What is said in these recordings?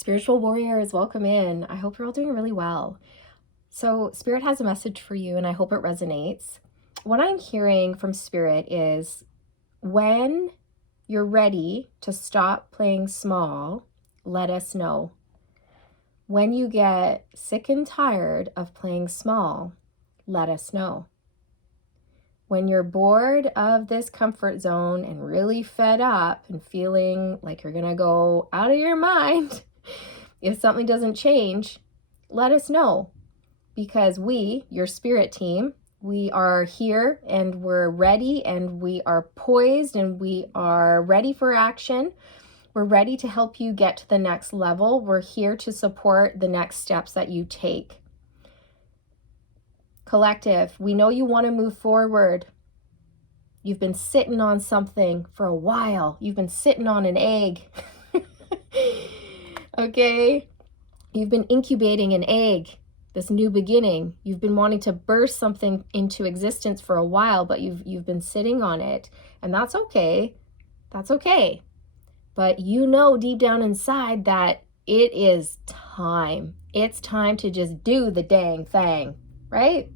Spiritual warriors, welcome in. I hope you're all doing really well. So Spirit has a message for you and I hope it resonates. What I'm hearing from Spirit is when you're ready to stop playing small, let us know. When you get sick and tired of playing small, let us know. When you're bored of this comfort zone and really fed up and feeling like you're gonna go out of your mind if something doesn't change, let us know. Because we, your spirit team, we are here and we're ready and we are poised and we are ready for action. We're ready to help you get to the next level. We're here to support the next steps that you take. Collective, we know you want to move forward. You've been sitting on something for a while. You've been sitting on an egg. Okay? You've been incubating an egg, this new beginning. You've been wanting to burst something into existence for a while, but you've been sitting on it. And that's okay. That's okay. But you know deep down inside that it is time. It's time to just do the dang thing, right?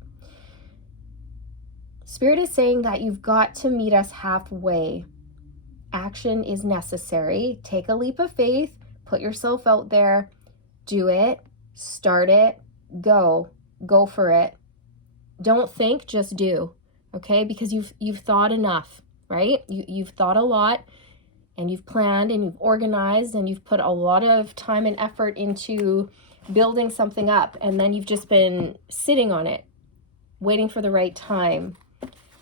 Spirit is saying that you've got to meet us halfway. Action is necessary. Take a leap of faith, put yourself out there, do it, start it, go for it. Don't think, just do, okay? Because you've thought enough, right? You've thought a lot and you've planned and you've organized and you've put a lot of time and effort into building something up, and then you've just been sitting on it, waiting for the right time.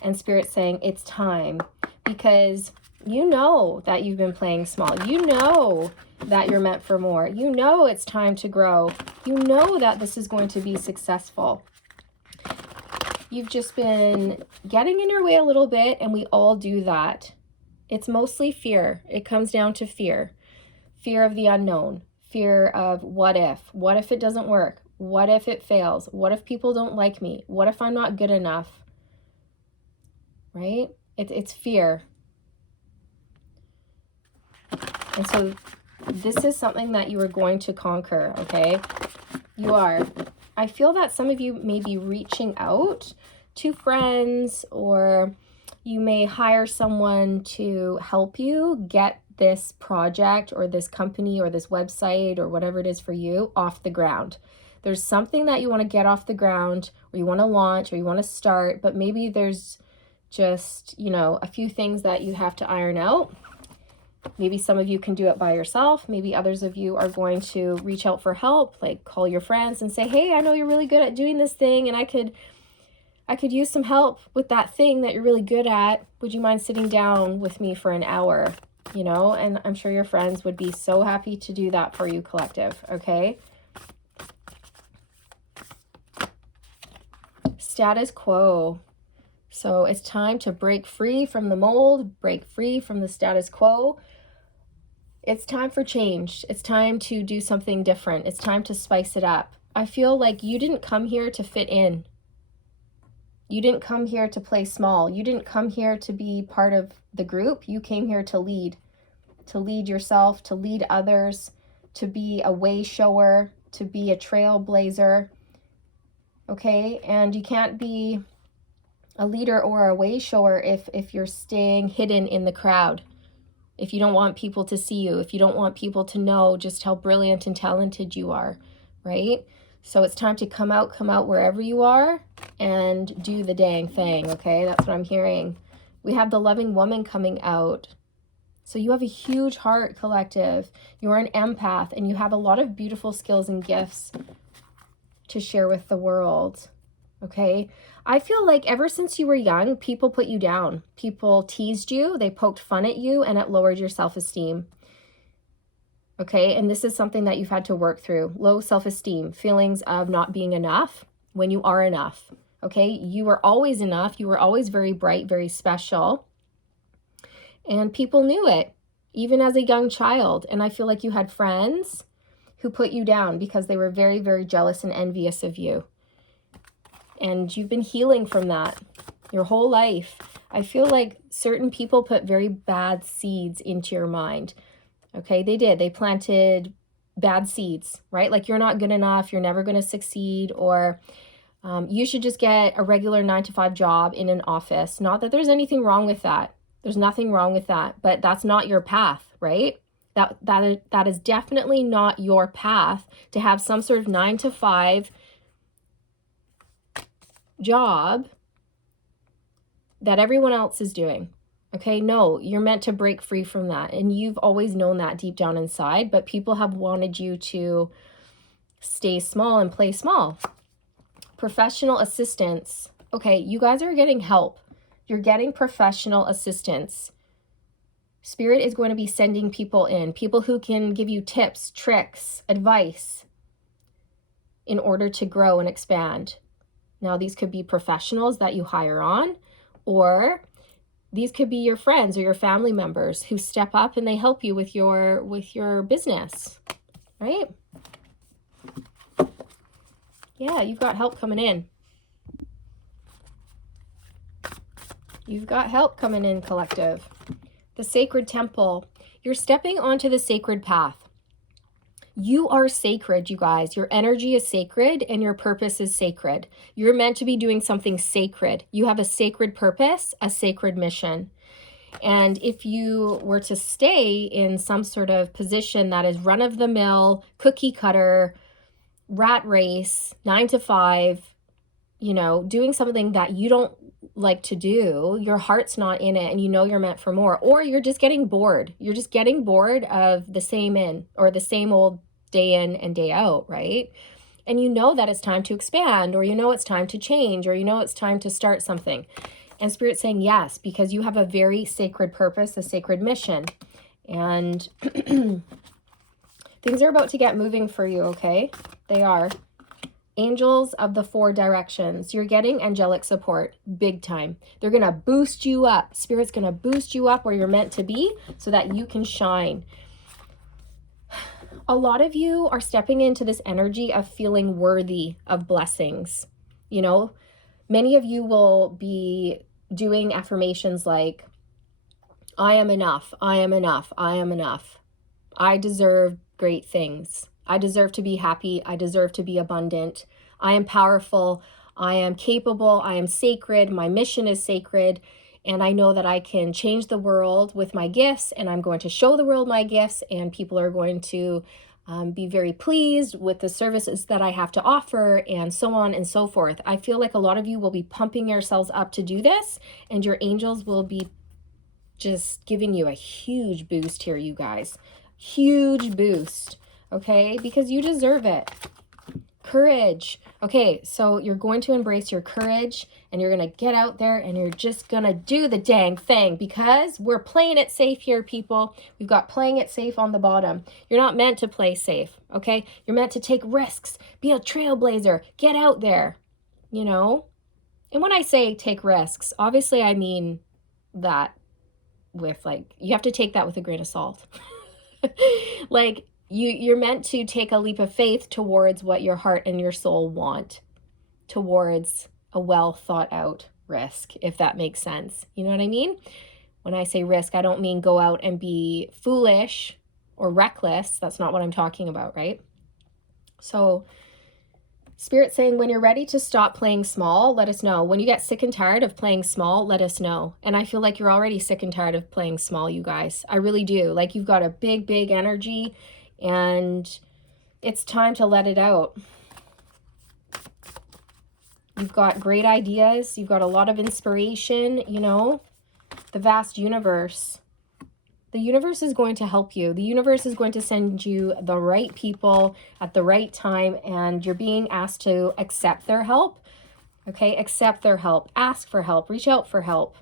And Spirit's saying it's time, because you know that you've been playing small. You know that you're meant for more. You know it's time to grow. You know that this is going to be successful. You've just been getting in your way a little bit, and we all do that. It's mostly fear. It comes down to fear. Fear of the unknown. Fear of what if it doesn't work? What if it fails? What if people don't like me? What if I'm not good enough? Right? It's fear. And so this is something that you are going to conquer, okay? You are. I feel that some of you may be reaching out to friends, or you may hire someone to help you get this project or this company or this website or whatever it is for you off the ground. There's something that you want to get off the ground, or you want to launch, or you want to start, but maybe there's just, a few things that you have to iron out. Maybe some of you can do it by yourself. Maybe others of you are going to reach out for help, like call your friends and say, hey, I know you're really good at doing this thing, and I could use some help with that thing that you're really good at. Would you mind sitting down with me for an hour? And I'm sure your friends would be so happy to do that for you, collective, okay? Status quo. So it's time to break free from the mold, break free from the status quo. It's time for change. It's time to do something different. It's time to spice it up. I feel like you didn't come here to fit in. You didn't come here to play small. You didn't come here to be part of the group. You came here to lead yourself, to lead others, to be a way shower, to be a trailblazer. Okay? And you can't be a leader or a way shower if you're staying hidden in the crowd. If you don't want people to see you, if you don't want people to know just how brilliant and talented you are, right? So it's time to come out wherever you are and do the dang thing, okay? That's what I'm hearing. We have the loving woman coming out. So you have a huge heart, collective. You're an empath, and you have a lot of beautiful skills and gifts to share with the world, okay? I feel like ever since you were young, people put you down. People teased you, they poked fun at you, and it lowered your self-esteem. Okay, and this is something that you've had to work through. Low self-esteem, feelings of not being enough when you are enough. Okay, you were always enough. You were always very bright, very special. And people knew it, even as a young child. And I feel like you had friends who put you down because they were very, very jealous and envious of you. And you've been healing from that your whole life. I feel like certain people put very bad seeds into your mind. Okay, they did. They planted bad seeds, right? Like you're not good enough, you're never going to succeed, or you should just get a regular 9 to 5 job in an office. Not that there's anything wrong with that. There's nothing wrong with that, but that's not your path, right? That is definitely not your path, to have some sort of 9 to 5 job that everyone else is doing. Okay, no, you're meant to break free from that. And you've always known that deep down inside, but people have wanted you to stay small and play small. Professional assistance. Okay, you guys are getting help. You're getting professional assistance. Spirit is going to be sending people in, people who can give you tips, tricks, advice in order to grow and expand. Now, these could be professionals that you hire on, or these could be your friends or your family members who step up and they help you with your business, right? Yeah, you've got help coming in. You've got help coming in, collective. The sacred temple. You're stepping onto the sacred path. You are sacred, you guys. Your energy is sacred and your purpose is sacred. You're meant to be doing something sacred. You have a sacred purpose, a sacred mission. And if you were to stay in some sort of position that is run-of-the-mill, cookie cutter, rat race, 9 to 5, doing something that you don't like to do, your heart's not in it, and you're meant for more, or you're just getting bored. You're just getting bored of the same the same old day in and day out, right? And that it's time to expand, or it's time to change, or it's time to start something. And Spirit's saying yes, because you have a very sacred purpose, a sacred mission. And things are about to get moving for you, okay? They are. Angels of the 4 directions. You're getting angelic support big time. They're going to boost you up. Spirit's going to boost you up where you're meant to be so that you can shine. A lot of you are stepping into this energy of feeling worthy of blessings. Many of you will be doing affirmations like, I am enough, I am enough, I am enough. I deserve great things. I deserve to be happy. I deserve to be abundant. I am powerful. I am capable. I am sacred. My mission is sacred. And I know that I can change the world with my gifts, and I'm going to show the world my gifts, and people are going to be very pleased with the services that I have to offer, and so on and so forth. I feel like a lot of you will be pumping yourselves up to do this, and your angels will be just giving you a huge boost here, you guys. Huge boost. Okay, because you deserve it. Courage. Okay, so you're going to embrace your courage, and you're going to get out there and you're just going to do the dang thing, because we're playing it safe here, people. We've got playing it safe on the bottom. You're not meant to play safe, okay? You're meant to take risks, be a trailblazer, get out there, And when I say take risks, obviously I mean that with you have to take that with a grain of salt. You're meant to take a leap of faith towards what your heart and your soul want, towards a well thought out risk, if that makes sense. You know what I mean? When I say risk, I don't mean go out and be foolish or reckless. That's not what I'm talking about, right? So Spirit's saying, when you're ready to stop playing small, let us know. When you get sick and tired of playing small, let us know. And I feel like you're already sick and tired of playing small, you guys. I really do. You've got a big, big energy, and it's time to let it out. You've got great ideas. You've got a lot of inspiration, the vast universe. The universe is going to help you. The universe is going to send you the right people at the right time, and you're being asked to accept their help. Okay, accept their help. Ask for help. Reach out for help.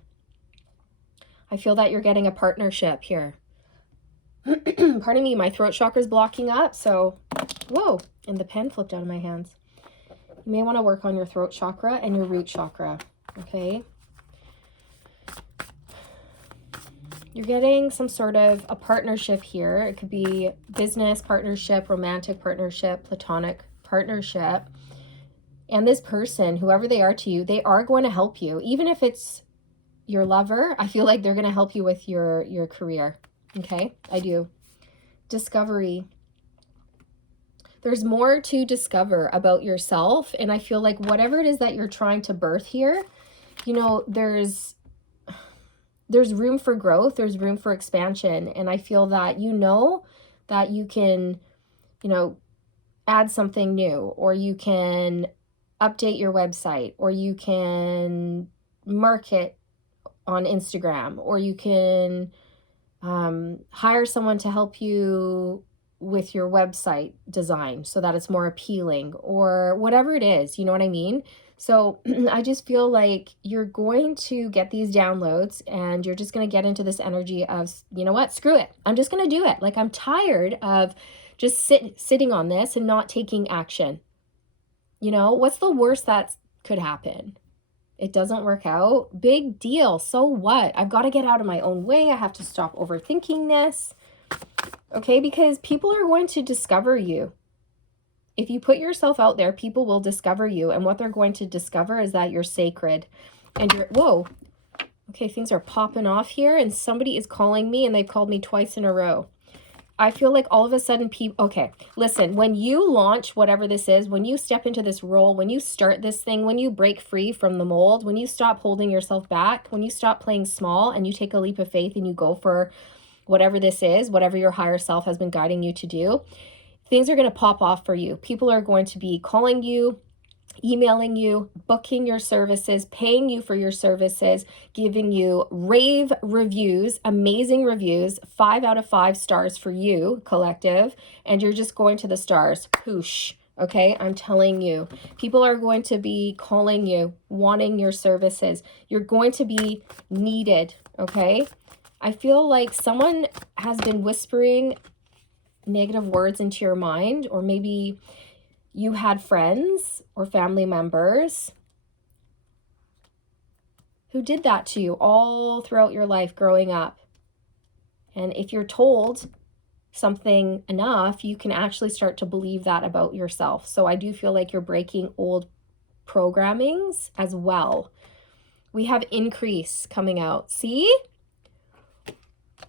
I feel that you're getting a partnership here. Pardon me, my throat chakra is blocking up, so, whoa, and the pen flipped out of my hands. You may want to work on your throat chakra and your root chakra, okay? You're getting some sort of a partnership here. It could be business partnership, romantic partnership, platonic partnership. And this person, whoever they are to you, they are going to help you. Even if it's your lover, I feel like they're going to help you with your career. Okay, I do. Discovery. There's more to discover about yourself. And I feel like whatever it is that you're trying to birth here, you know, there's room for growth, there's room for expansion. And I feel that you know that you can, you know, add something new, or you can update your website, or you can market on Instagram, or you can hire someone to help you with your website design so that it's more appealing, or whatever it is, you know what I mean? So I just feel like you're going to get these downloads, and you're just going to get into this energy of, you know what, screw it. I'm just going to do it. Like, I'm tired of just sitting on this and not taking action. You know, what's the worst that could happen? It doesn't work out. Big deal. So what? I've got to get out of my own way. I have to stop overthinking this. Okay, because people are going to discover you. If you put yourself out there, people will discover you. And what they're going to discover is that you're sacred. And you're, whoa. Okay, things are popping off here. And somebody is calling me, and they've called me twice in a row. I feel like all of a sudden people, okay, listen, when you launch whatever this is, when you step into this role, when you start this thing, when you break free from the mold, when you stop holding yourself back, when you stop playing small and you take a leap of faith and you go for whatever this is, whatever your higher self has been guiding you to do, things are going to pop off for you. People are going to be calling you, emailing you, booking your services, paying you for your services, giving you rave reviews, amazing reviews, 5 out of 5 stars for you, collective, and you're just going to the stars. Poosh. Okay, I'm telling you, people are going to be calling you, wanting your services. You're going to be needed, okay? I feel like someone has been whispering negative words into your mind, or maybe you had friends or family members who did that to you all throughout your life growing up. And if you're told something enough, you can actually start to believe that about yourself. So I do feel like you're breaking old programmings as well. We have increase coming out. See?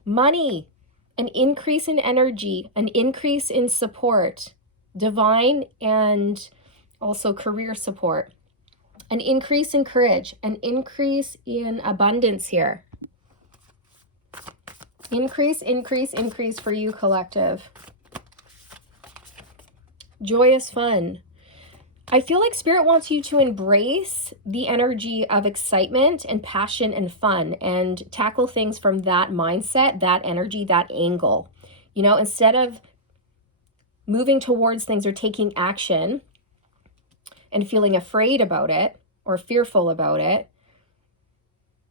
Money, an increase in energy, an increase in support, divine and also career support, an increase in courage, an increase in abundance here. Increase, increase, increase for you, collective. Joyous fun. I feel like Spirit wants you to embrace the energy of excitement and passion and fun, and tackle things from that mindset, that energy, that angle. You know, instead of moving towards things or taking action and feeling afraid about it or fearful about it,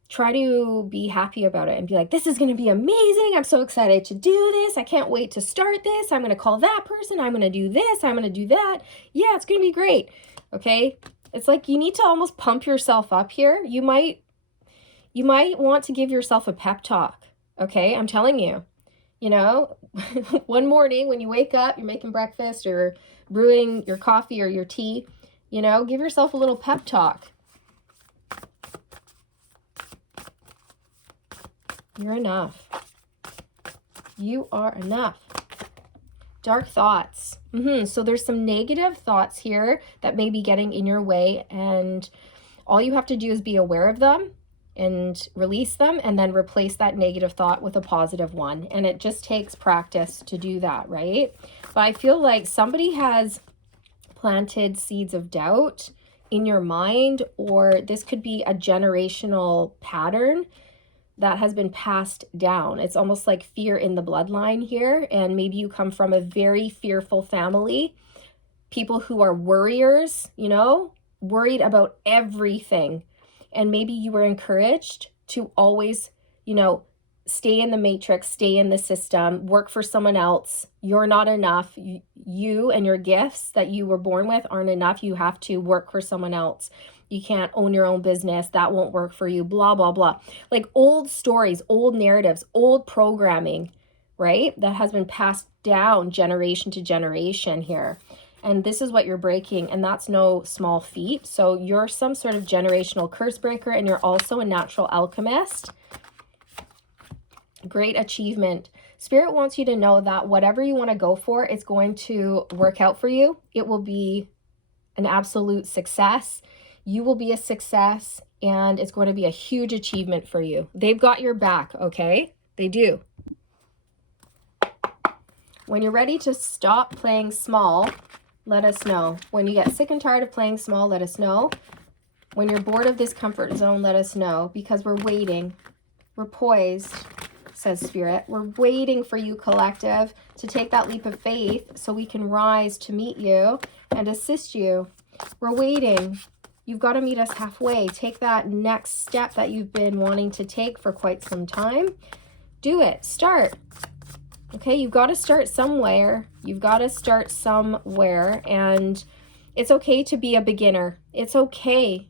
try to be happy about it and be like, this is going to be amazing. I'm so excited to do this. I can't wait to start this. I'm going to call that person. I'm going to do this. I'm going to do that. Yeah, it's going to be great. Okay. It's like you need to almost pump yourself up here. You might want to give yourself a pep talk. Okay. I'm telling you, you know, one morning when you wake up, you're making breakfast or brewing your coffee or your tea, you know, give yourself a little pep talk. You're enough. You are enough. Dark thoughts. So there's some negative thoughts here that may be getting in your way, and all you have to do is be aware of them and release them, and then replace that negative thought with a positive one. And it just takes practice to do that, right? But I feel like somebody has planted seeds of doubt in your mind, or this could be a generational pattern that has been passed down. It's almost like fear in the bloodline here. And maybe you come from a very fearful family, people who are worriers, you know, worried about everything. And maybe you were encouraged to always, you know, stay in the matrix, stay in the system, work for someone else. You're not enough. You and your gifts that you were born with aren't enough. You have to work for someone else. You can't own your own business. That won't work for you, blah, blah, blah. Like old stories, old narratives, old programming, right? That has been passed down generation to generation here. And this is what you're breaking, and that's no small feat. So you're some sort of generational curse breaker, and you're also a natural alchemist. Great achievement. Spirit wants you to know that whatever you want to go for, it's going to work out for you. It will be an absolute success. You will be a success, and it's going to be a huge achievement for you. They've got your back, okay? They do. When you're ready to stop playing small, let us know. When you get sick and tired of playing small, let us know. When you're bored of this comfort zone, let us know, because we're waiting. We're poised, says Spirit. We're waiting for you, collective, to take that leap of faith so we can rise to meet you and assist you. We're waiting. You've got to meet us halfway. Take that next step that you've been wanting to take for quite some time. Do it. Start. Okay, you've got to start somewhere. You've got to start somewhere, and it's okay to be a beginner. It's okay.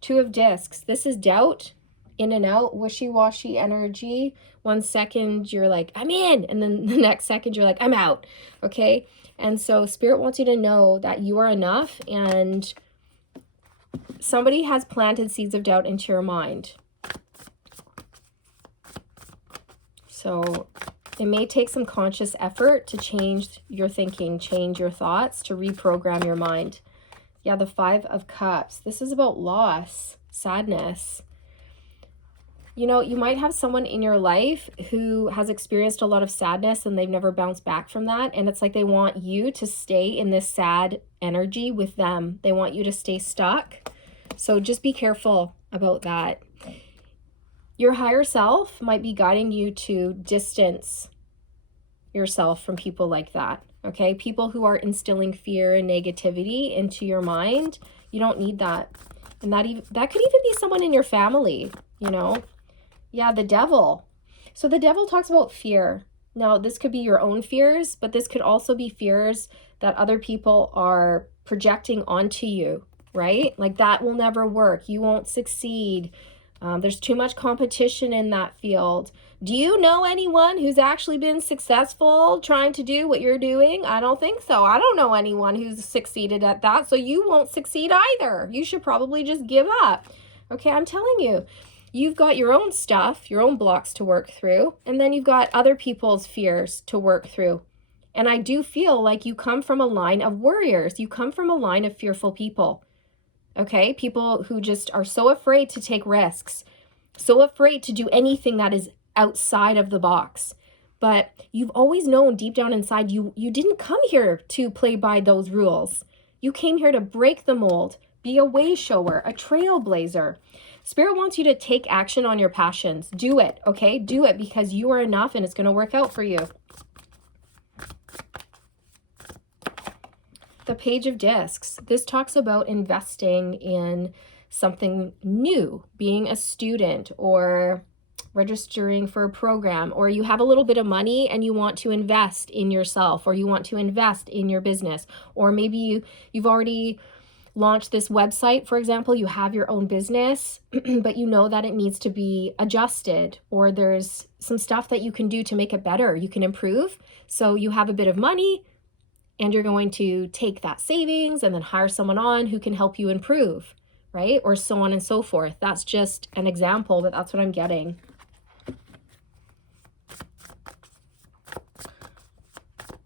Two of Discs. This is doubt, in and out, wishy-washy energy. 1 second you're like, I'm in, and then the next second you're like, I'm out. Okay, and so Spirit wants you to know that you are enough, and somebody has planted seeds of doubt into your mind. So it may take some conscious effort to change your thinking, change your thoughts, to reprogram your mind. Yeah, the 5 of Cups. This is about loss, sadness. You know, you might have someone in your life who has experienced a lot of sadness and they've never bounced back from that. And it's like they want you to stay in this sad energy with them. They want you to stay stuck. So just be careful about that. Your higher self might be guiding you to distance yourself from people like that, okay? People who are instilling fear and negativity into your mind. You don't need that. And that could even be someone in your family, you know? Yeah, the Devil. So the Devil talks about fear. Now, this could be your own fears, but this could also be fears that other people are projecting onto you, right? Like, that will never work. You won't succeed. There's too much competition in that field. Do you know anyone who's actually been successful trying to do what you're doing? I don't think so. I don't know anyone who's succeeded at that, so you won't succeed either. You should probably just give up. Okay, I'm telling you, you've got your own stuff, your own blocks to work through, and then you've got other people's fears to work through. And I do feel like you come from a line of warriors. You come from a line of fearful people. Okay, people who just are so afraid to take risks, so afraid to do anything that is outside of the box. But you've always known deep down inside, you didn't come here to play by those rules. You came here to break the mold, be a way shower, a trailblazer. Spirit wants you to take action on your passions. Do it, okay? Do it, because you are enough and it's going to work out for you. The Page of Discs. This talks about investing in something new, being a student or registering for a program, or you have a little bit of money and you want to invest in yourself, or you want to invest in your business, or maybe you've already launched this website, for example, you have your own business, but you know that it needs to be adjusted, or there's some stuff that you can do to make it better. You can improve. So you have a bit of money, and you're going to take that savings and then hire someone on who can help you improve, right? Or so on and so forth. That's just an example, but that's what I'm getting.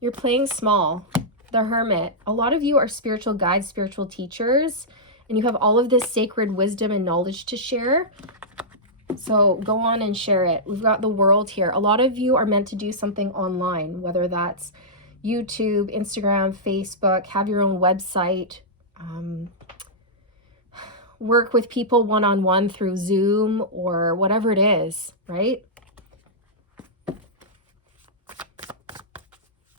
You're playing small. The Hermit. A lot of you are spiritual guides, spiritual teachers, and you have all of this sacred wisdom and knowledge to share. So go on and share it. We've got the World here. A lot of you are meant to do something online, whether that's YouTube, Instagram, Facebook, have your own website, work with people one-on-one through Zoom or whatever it is, right?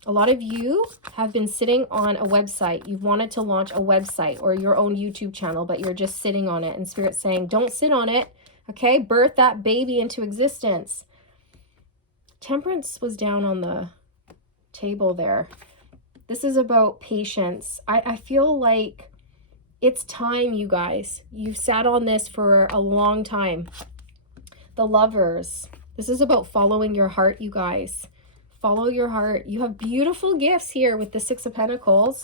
A lot of you have been sitting on a website. You've wanted to launch a website or your own YouTube channel, but you're just sitting on it, and Spirit's saying, don't sit on it, okay? Birth that baby into existence. Temperance was down on the table there. This is about patience. I feel like it's time, you guys. You've sat on this for a long time. The Lovers. This is about following your heart, you guys. Follow your heart. You have beautiful gifts here with the 6 of Pentacles.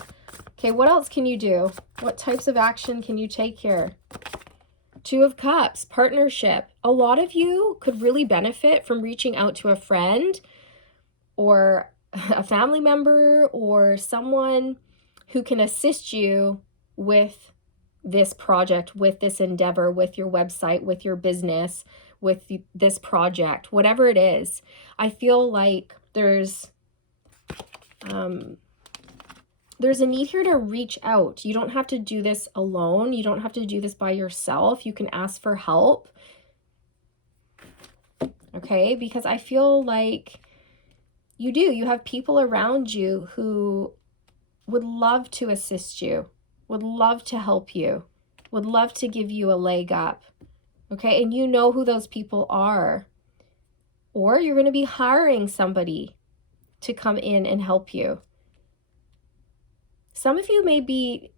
Okay, what else can you do? What types of action can you take here? 2 of Cups, partnership. A lot of you could really benefit from reaching out to a friend or a family member or someone who can assist you with this project, with this endeavor, with your website, with your business, with this project, whatever it is. I feel like there's a need here to reach out. You don't have to do this alone. You don't have to do this by yourself. You can ask for help. Okay, because I feel like you have people around you who would love to assist you, would love to help you, would love to give you a leg up. Okay, and you know who those people are. Or you're going to be hiring somebody to come in and help you. Some of you may be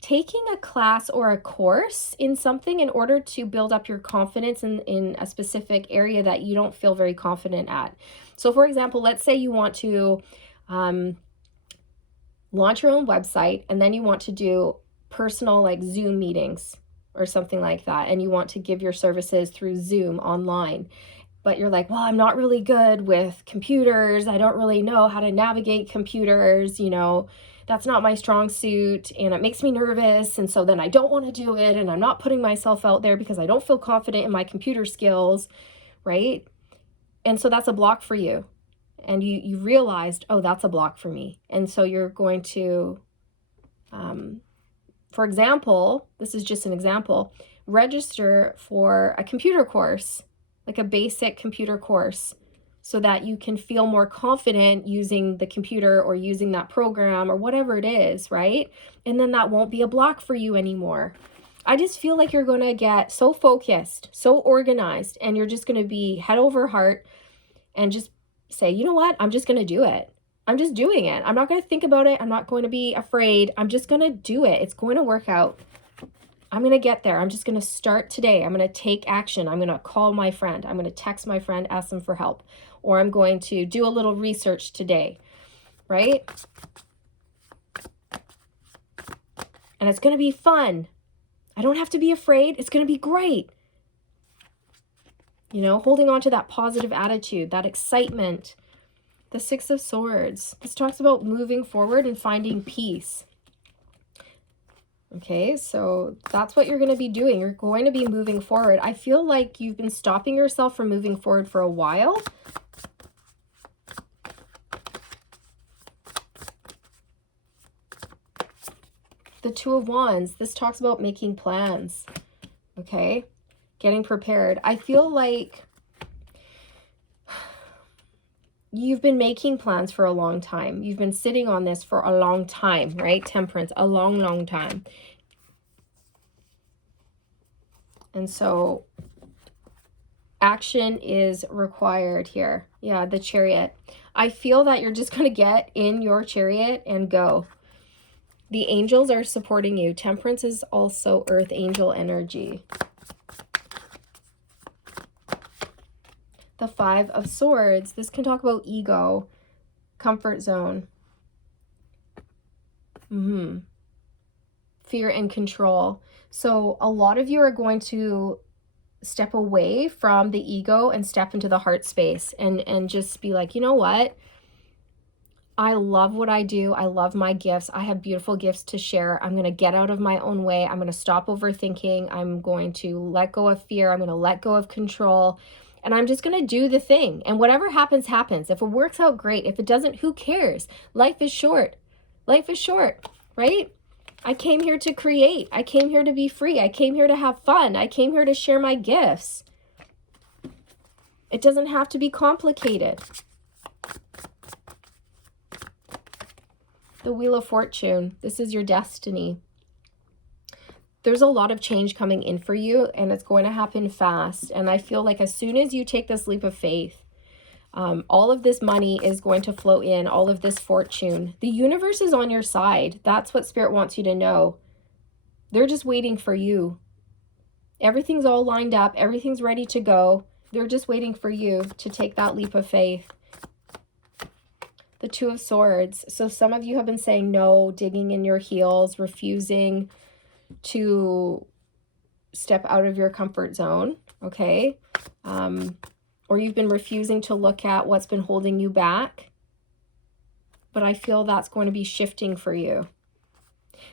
taking a class or a course in something in order to build up your confidence in a specific area that you don't feel very confident at. So for example, let's say you want to launch your own website, and then you want to do personal like Zoom meetings or something like that, and you want to give your services through Zoom online. But you're like, well, I'm not really good with computers. I don't really know how to navigate computers. You know, that's not my strong suit and it makes me nervous. And so then I don't want to do it. And I'm not putting myself out there because I don't feel confident in my computer skills, right? And so that's a block for you. And you realized, oh, that's a block for me. And so you're going to, for example, this is just an example, register for a computer course, like a basic computer course, so that you can feel more confident using the computer or using that program or whatever it is, right? And then that won't be a block for you anymore. I just feel like you're going to get so focused, so organized, and you're just going to be head over heart and just say, you know what? I'm just going to do it. I'm just doing it. I'm not going to think about it. I'm not going to be afraid. I'm just going to do it. It's going to work out. I'm going to get there. I'm just going to start today. I'm going to take action. I'm going to call my friend. I'm going to text my friend, ask them for help. Or I'm going to do a little research today, right? And it's going to be fun. I don't have to be afraid. It's going to be great. You know, holding on to that positive attitude, that excitement. The Six of Swords. This talks about moving forward and finding peace. Okay, so that's what you're going to be doing. You're going to be moving forward. I feel like you've been stopping yourself from moving forward for a while. The Two of Wands. This talks about making plans. Okay, getting prepared. I feel like you've been making plans for a long time. You've been sitting on this for a long time, right? Temperance, a long, long time. And so action is required here. Yeah, the Chariot. I feel that you're just going to get in your chariot and go. The angels are supporting you. Temperance is also earth angel energy. The Five of Swords. This can talk about ego, comfort zone. Fear and control. So a lot of you are going to step away from the ego and step into the heart space and just be like, you know what? I love what I do. I love my gifts. I have beautiful gifts to share. I'm going to get out of my own way. I'm going to stop overthinking. I'm going to let go of fear. I'm going to let go of control. And I'm just going to do the thing. And whatever happens, happens. If it works out, great. If it doesn't, who cares? Life is short. Life is short, right? I came here to create. I came here to be free. I came here to have fun. I came here to share my gifts. It doesn't have to be complicated. The Wheel of Fortune. This is your destiny. There's a lot of change coming in for you, and it's going to happen fast. And I feel like as soon as you take this leap of faith, all of this money is going to flow in, all of this fortune. The universe is on your side. That's what Spirit wants you to know. They're just waiting for you. Everything's all lined up. Everything's ready to go. They're just waiting for you to take that leap of faith. The Two of Swords. So some of you have been saying no, digging in your heels, refusing to step out of your comfort zone, okay? or you've been refusing to look at what's been holding you back. But I feel that's going to be shifting for you,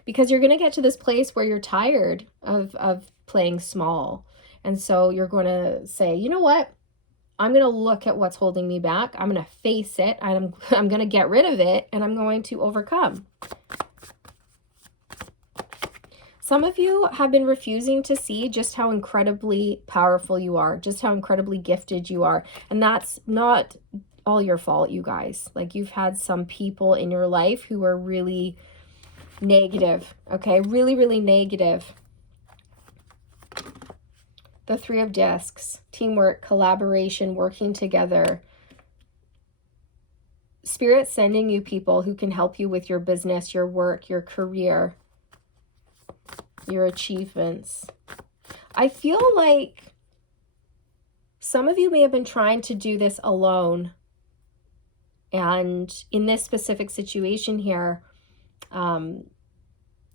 because you're going to get to this place where you're tired of playing small. And so you're going to say, you know what? I'm going to look at what's holding me back. I'm going to face it. I'm going to get rid of it, and I'm going to overcome. Some of you have been refusing to see just how incredibly powerful you are, just how incredibly gifted you are. And that's not all your fault, you guys. Like, you've had some people in your life who are really negative, okay? Really, really negative. The Three of Discs, teamwork, collaboration, working together. Spirit sending you people who can help you with your business, your work, your career, your achievements. I feel like some of you may have been trying to do this alone. And in this specific situation here,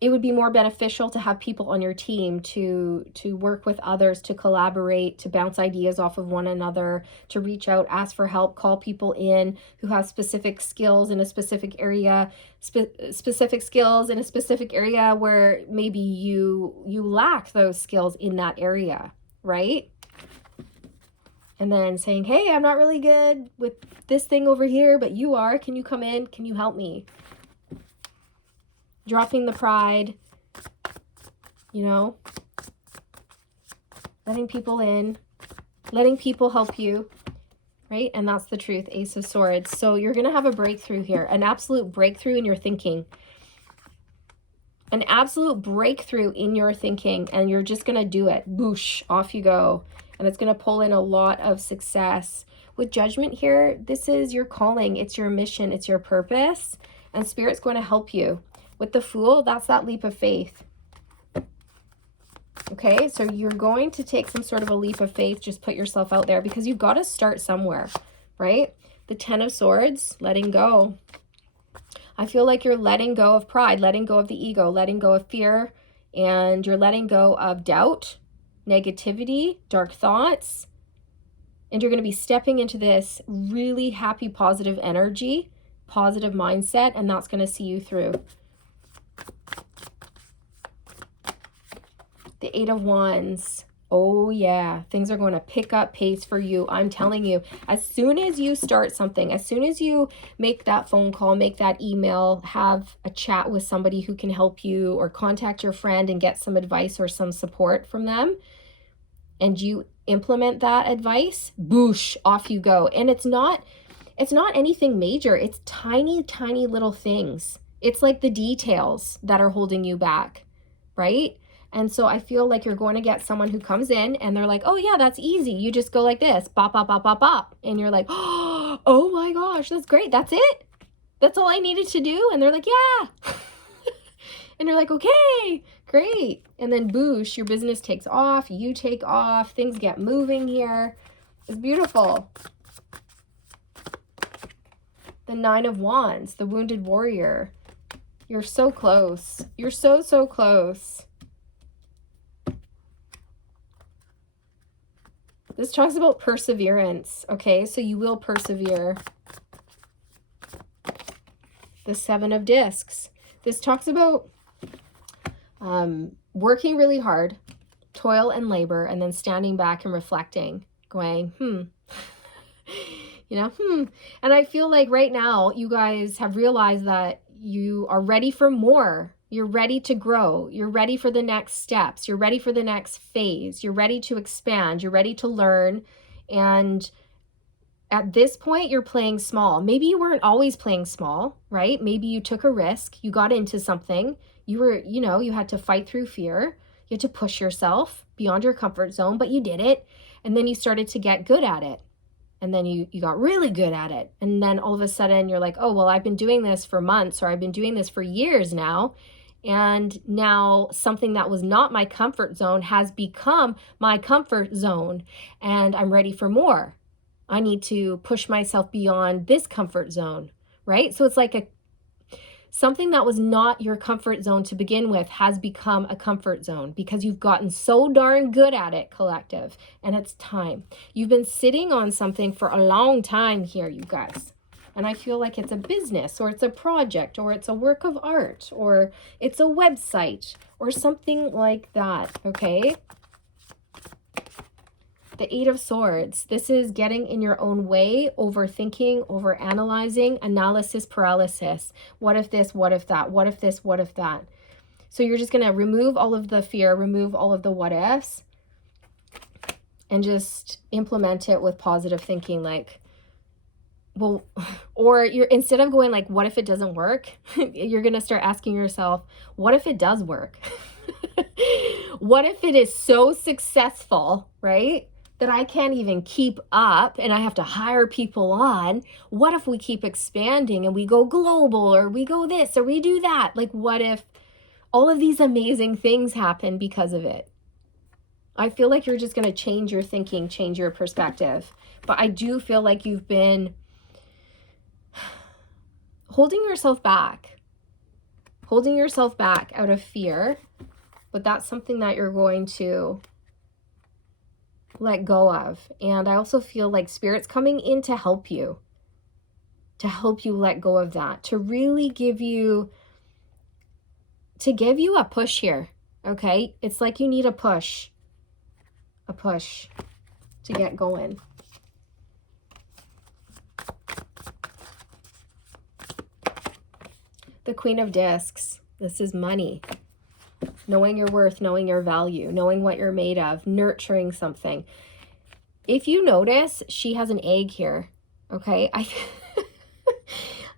it would be more beneficial to have people on your team to work with others, to collaborate, to bounce ideas off of one another, to reach out, ask for help, call people in who have specific skills in a specific area, specific skills in a specific area where maybe you lack those skills in that area, right? And then saying, hey, I'm not really good with this thing over here, but you are. Can you come in? Can you help me? Dropping the pride, you know, letting people in, letting people help you, right? And that's the truth, Ace of Swords. So you're going to have a breakthrough here, an absolute breakthrough in your thinking, an absolute breakthrough in your thinking, and you're just going to do it. Boosh, off you go. And it's going to pull in a lot of success. With Judgment here, this is your calling. It's your mission. It's your purpose. And Spirit's going to help you. With the Fool, that's that leap of faith. Okay, so you're going to take some sort of a leap of faith. Just put yourself out there, because you've got to start somewhere, right? The Ten of Swords, letting go. I feel like you're letting go of pride, letting go of the ego, letting go of fear, and you're letting go of doubt, negativity, dark thoughts, and you're going to be stepping into this really happy, positive energy, positive mindset, and that's going to see you through. The Eight of Wands. Oh yeah, things are going to pick up pace for you. I'm telling you, as soon as you start something, as soon as you make that phone call, make that email, have a chat with somebody who can help you, or contact your friend and get some advice or some support from them, and you implement that advice, boosh, off you go. And it's not anything major. It's tiny, tiny little things. It's like the details that are holding you back, right? And so I feel like you're going to get someone who comes in and they're like, oh yeah, that's easy. You just go like this, bop, bop, bop, bop, bop. And you're like, oh my gosh, that's great. That's it? That's all I needed to do? And they're like, yeah. And you're like, okay, great. And then boosh, your business takes off, you take off, things get moving here. It's beautiful. The Nine of Wands, the Wounded Warrior. You're so close. You're so, so close. This talks about perseverance, okay? So you will persevere. The Seven of Discs. This talks about working really hard, toil and labor, and then standing back and reflecting, going, you know, And I feel like right now you guys have realized that you are ready for more. You're ready to grow. You're ready for the next steps. You're ready for the next phase. You're ready to expand. You're ready to learn. And at this point, you're playing small. Maybe you weren't always playing small, right? Maybe you took a risk. You got into something. You were, you had to fight through fear. You had to push yourself beyond your comfort zone, but you did it. And then you started to get good at it. And then you got really good at it. And then all of a sudden you're like, oh, well, I've been doing this for months, or I've been doing this for years now. And now something that was not my comfort zone has become my comfort zone. And I'm ready for more. I need to push myself beyond this comfort zone, right? So it's like Something that was not your comfort zone to begin with has become a comfort zone because you've gotten so darn good at it, collective. And it's time. You've been sitting on something for a long time here, you guys. And I feel like it's a business, or it's a project, or it's a work of art, or it's a website, or something like that, okay? The Eight of Swords. This is getting in your own way, overthinking, overanalyzing, analysis paralysis. What if this? What if that? What if this? What if that? So you're just going to remove all of the fear, remove all of the what ifs, and just implement it with positive thinking, like, well, or you're, instead of going like, what if it doesn't work? You're going to start asking yourself, what if it does work? What if it is so successful, right, that I can't even keep up and I have to hire people on? What if we keep expanding and we go global, or we go this, or we do that? Like, what if all of these amazing things happen because of it? I feel like you're just going to change your thinking, change your perspective. But I do feel like you've been holding yourself back out of fear. But that's something that you're going to let go of. And I also feel like Spirit's coming in to help you let go of that, to really give you a push here, okay? It's like you need a push to get going. The Queen of Discs. This is money. Knowing your worth, knowing your value, knowing what you're made of, nurturing something. If you notice, she has an egg here, okay?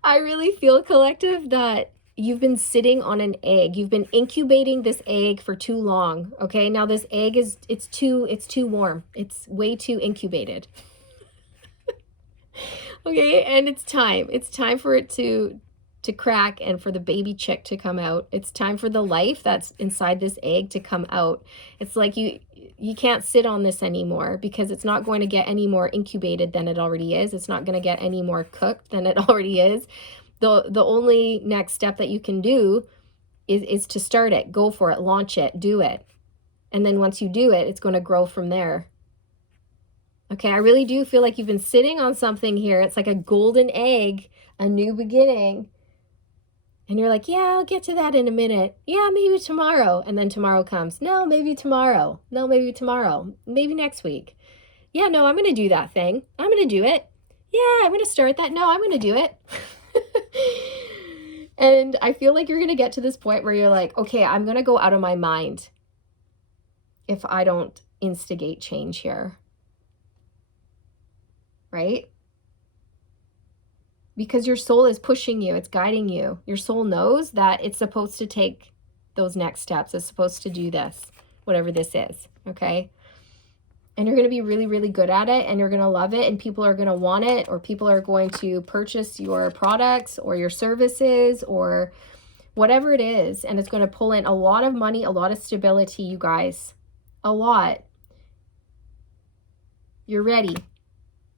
I really feel, collective, that you've been sitting on an egg. You've been incubating this egg for too long, okay? Now this egg is, it's too warm. It's way too incubated. Okay, and it's time. It's time for it to crack and for the baby chick to come out. It's time for the life that's inside this egg to come out. It's like you can't sit on this anymore, because it's not going to get any more incubated than it already is. It's not going to get any more cooked than it already is. The only next step that you can do is to start it, go for it, launch it, do it. And then once you do it, it's going to grow from there. Okay, I really do feel like you've been sitting on something here. It's like a golden egg, a new beginning. And you're like, yeah, I'll get to that in a minute. Yeah, maybe tomorrow. And then tomorrow comes. No, maybe tomorrow. No, maybe tomorrow. Maybe next week. Yeah, no, I'm going to do that thing. I'm going to do it. Yeah, I'm going to start that. No, I'm going to do it. And I feel like you're going to get to this point where you're like, okay, I'm going to go out of my mind if I don't instigate change here. Right? Because your soul is pushing you, it's guiding you. Your soul knows that it's supposed to take those next steps. It's supposed to do this, whatever this is, okay? And you're going to be really, really good at it, and you're going to love it, and people are going to want it, or people are going to purchase your products or your services or whatever it is, and it's going to pull in a lot of money, a lot of stability, you guys. A lot. You're ready.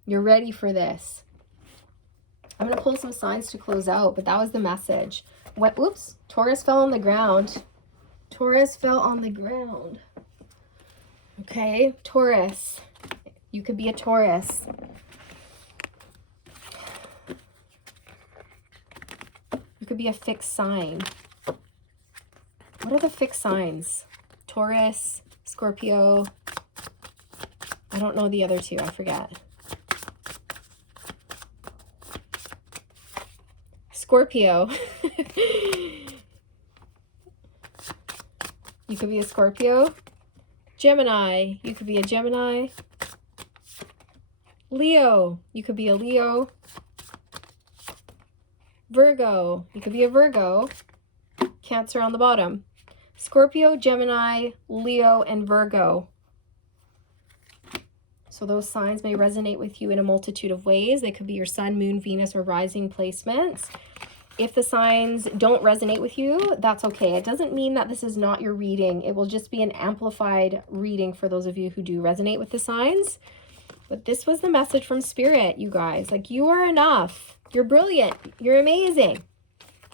You're ready for this. I'm going to pull some signs to close out, but that was the message. What? Oops. Taurus fell on the ground. Taurus fell on the ground. Okay, Taurus. You could be a Taurus. You could be a fixed sign. What are the fixed signs? Taurus, Scorpio. I don't know the other two. I forget. Scorpio. You could be a Scorpio. Gemini. You could be a Gemini. Leo. You could be a Leo. Virgo. You could be a Virgo. Cancer on the bottom. Scorpio, Gemini, Leo, and Virgo. So those signs may resonate with you in a multitude of ways. They could be your sun, moon, Venus, or rising placements. If the signs don't resonate with you, that's okay. It doesn't mean that this is not your reading. It will just be an amplified reading for those of you who do resonate with the signs. But this was the message from Spirit, you guys. Like, you are enough. You're brilliant. You're amazing.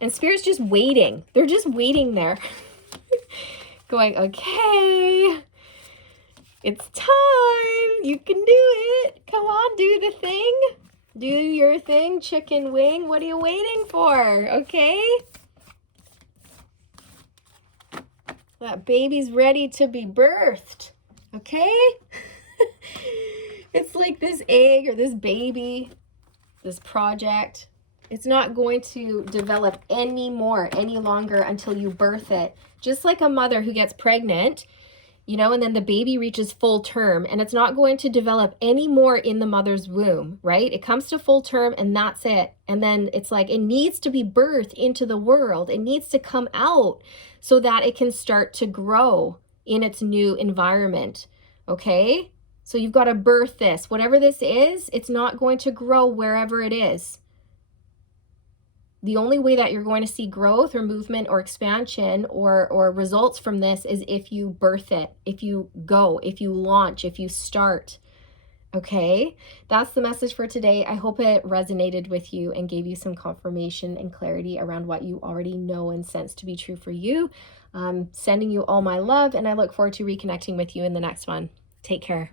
And Spirit's just waiting. They're just waiting there. Going, okay, it's time. You can do it. Come on, do the thing. Do your thing, chicken wing. What are you waiting for? Okay? That baby's ready to be birthed. Okay? It's like this egg or this baby, this project. It's not going to develop any longer until you birth it. Just like a mother who gets pregnant, you know, and then the baby reaches full term, and it's not going to develop any more in the mother's womb, right? It comes to full term and that's it. And then it's like it needs to be birthed into the world. It needs to come out so that it can start to grow in its new environment, okay? So you've got to birth this. Whatever this is, it's not going to grow wherever it is. The only way that you're going to see growth or movement or expansion or results from this is if you birth it, if you go, if you launch, if you start. Okay, that's the message for today. I hope it resonated with you and gave you some confirmation and clarity around what you already know and sense to be true for you. Sending you all my love, and I look forward to reconnecting with you in the next one. Take care.